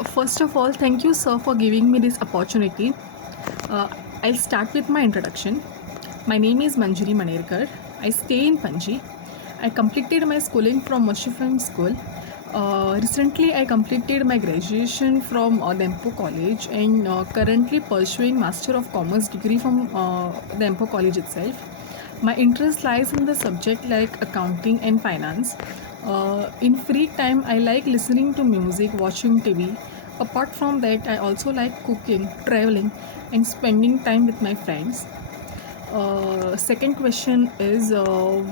First of all, thank you, sir, for giving me this opportunity. Uh, I'll start with my introduction. My name is Manjari Manerkar. I stay in Panji. I completed my schooling from Mashifan School. Recently, I completed my graduation from Dempo College and currently pursuing Master of Commerce degree from Dempo College itself. My interest lies in the subject like accounting and finance. In free time, I like listening to music, watching TV. Apart from that, I also like cooking, traveling, and spending time with my friends. Second question is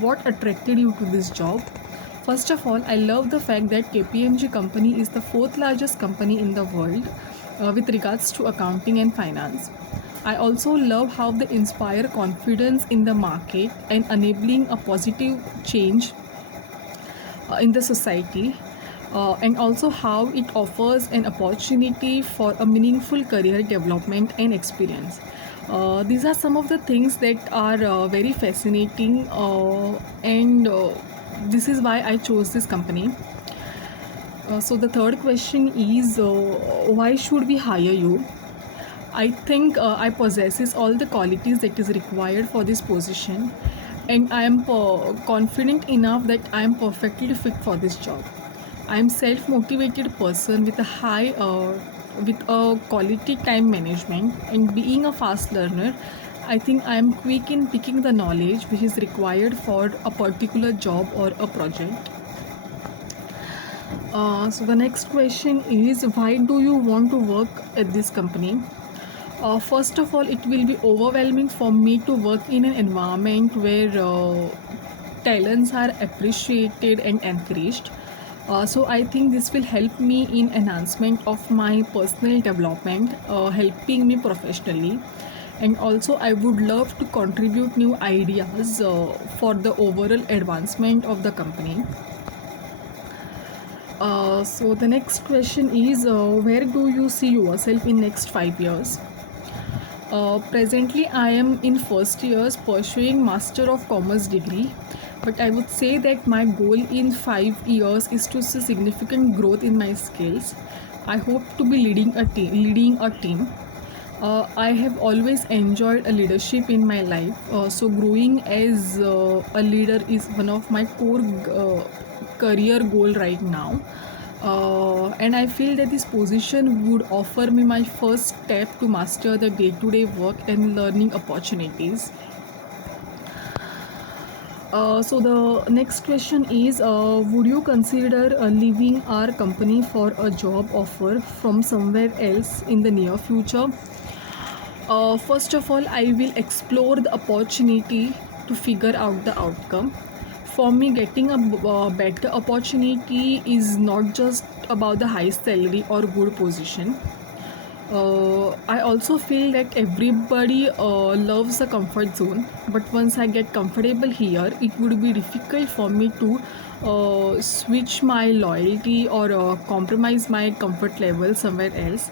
what attracted you to this job? First of all, I love the fact that KPMG company is the fourth largest company in the world with regards to accounting and finance. I also love how they inspire confidence in the market and enabling a positive change in the society, and also how it offers an opportunity for a meaningful career development and experience. These are some of the things that are very fascinating, and this is why I chose this company. So the third question is why should we hire you? I think I possesses all the qualities that is required for this position, and I am confident enough that I am perfectly fit for this job. I am self-motivated person with a with a quality time management and being a fast learner. I think I am quick in picking the knowledge which is required for a particular job or a project. So the next question is why do you want to work at this company? First of all, it will be overwhelming for me to work in an environment where talents are appreciated and encouraged. So I think this will help me in enhancement of my personal development, helping me professionally. And also, I would love to contribute new ideas for the overall advancement of the company. So the next question is where do you see yourself in next 5 years? Presently, I am in first years pursuing Master of Commerce degree, but I would say that my goal in 5 years is to see significant growth in my skills. I hope to be leading a team. I have always enjoyed a leadership in my life, so growing as a leader is one of my core career goal right now. And I feel that this position would offer me my first step to master the day-to-day work and learning opportunities. So the next question is would you consider leaving our company for a job offer from somewhere else in the near future? First of all, I will explore the opportunity to figure out the outcome. For me, getting a better opportunity is not just about the high salary or good position. I also feel that everybody loves a comfort zone, but once I get comfortable here, it would be difficult for me to switch my loyalty or compromise my comfort level somewhere else.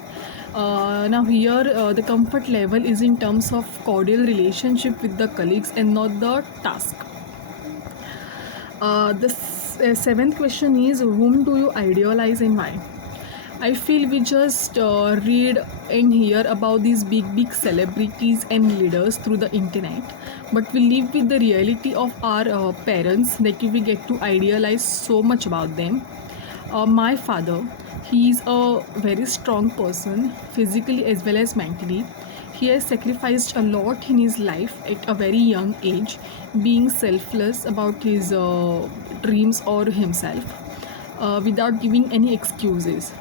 Now here, the comfort level is in terms of cordial relationship with the colleagues and not the task. The seventh question is whom do you idealize and why? I feel we just read and hear about these big celebrities and leaders through the internet, but we live with the reality of our parents that we get to idealize so much about them. My father, he is a very strong person, physically as well as mentally. He has sacrificed a lot in his life at a very young age, being selfless about his dreams or himself without giving any excuses.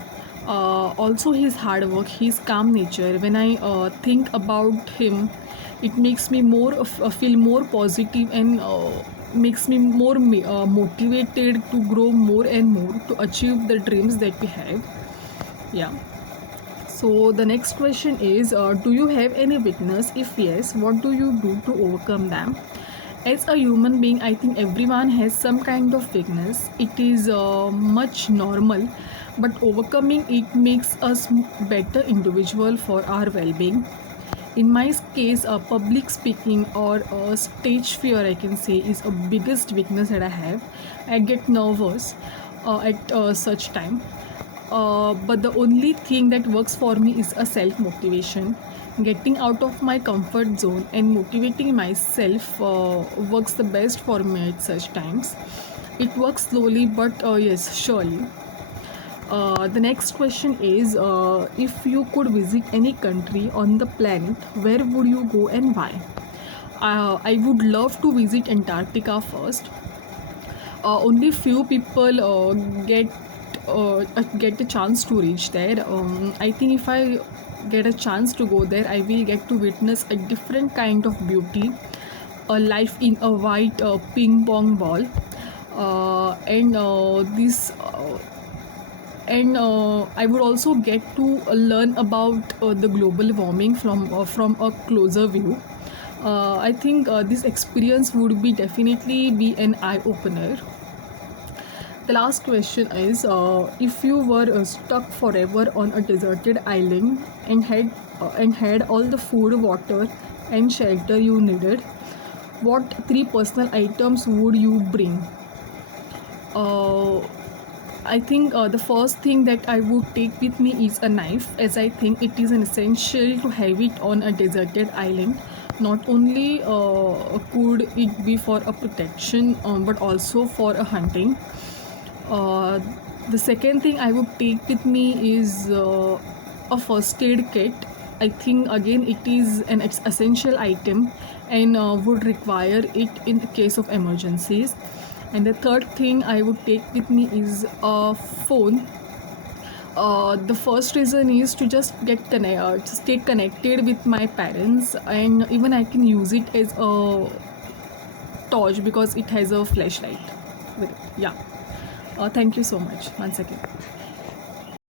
Also, his hard work, his calm nature. When I think about him, it makes me feel more positive and makes me more motivated to grow more and more to achieve the dreams that we have. Yeah. So the next question is do you have any weakness? If yes, what do you do to overcome them? As a human being, I think everyone has some kind of weakness. It is much normal, but overcoming it makes us better individual for our well-being. In my case, public speaking or stage fear, I can say, is a biggest weakness that I have. I get nervous at such time. But the only thing that works for me is a self motivation. Getting out of my comfort zone and motivating myself works the best for me at such times. It works slowly, but yes, surely. The next question is, if you could visit any country on the planet, where would you go and why? I would love to visit Antarctica first. Only few people get a chance to reach there. I think if I get a chance to go there, I will get to witness a different kind of beauty, a life in a white ping pong ball, and this. And I would also get to learn about the global warming from a closer view. I think this experience would be definitely be an eye opener. The last question is, if you were stuck forever on a deserted island and had all the food, water, and shelter you needed, what three personal items would you bring? Uh, I think the first thing that I would take with me is a knife, as I think it is an essential to have it on a deserted island. Not only could it be for a protection, but also for a hunting. Uh, the second thing I would take with me is a first aid kit. I think again it is an essential item and would require it in case of emergencies. And the third thing I would take with me is a phone. The first reason is to just stay connected with my parents, and even I can use it as a torch because it has a flashlight with it. Yeah. Thank you so much once again.